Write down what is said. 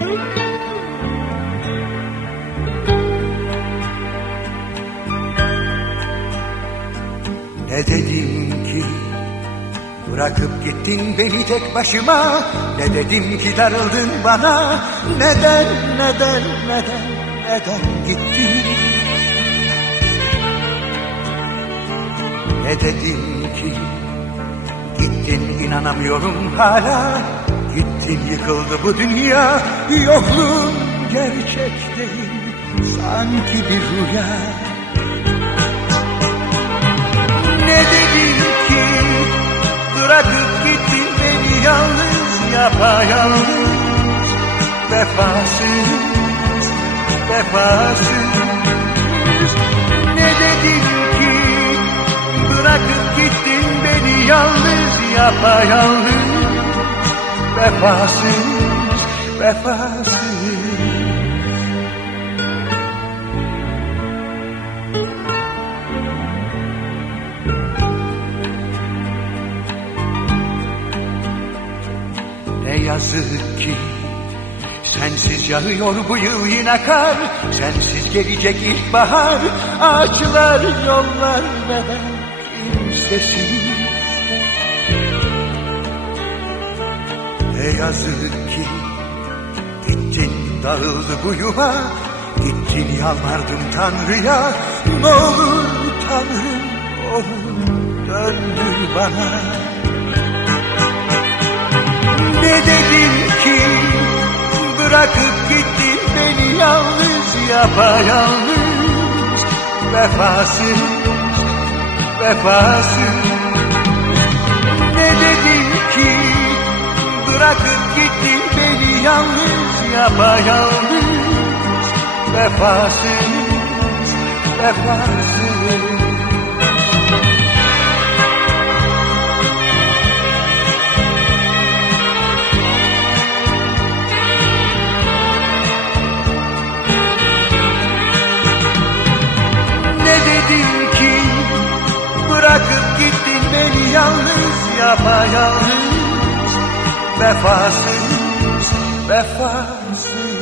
Ne dedim ki Bırakıp gittin beni tek başıma? Ne dedim ki darıldın bana? Neden, neden, neden, neden gittin? Ne dedim ki Gittin inanamıyorum hala? Gittin yıkıldı bu dünya Yokluğun gerçek değil Sanki bir rüya. Ne dedim ki Bırakıp gittin beni yalnız Yapayalnız Vefasız Vefasız. Ne dedim ki Bırakıp gittin beni yalnız Yapayalnız Vefasız Vefasız. Ne yazık ki Sensiz yağıyor bu yıl yine kar Sensiz gelecek ilkbahar Ağaçlar yollar ve ben kimsesiz Ne yazık ki Gittin dağıldı bu yuva Gittin yalvardım Tanrı'ya. Ne olur Tanrım olur Döndür bana. Ne dedim ki Bırakıp gittin beni yalnız Yapayalnız Vefasız Vefasız. Ne dedim ki Bırakıp gittin beni yalnız Yapayalnız. Vefasız Vefasız. Bırakıp gittin beni yalnız Yapayalnız prefácios, fácil.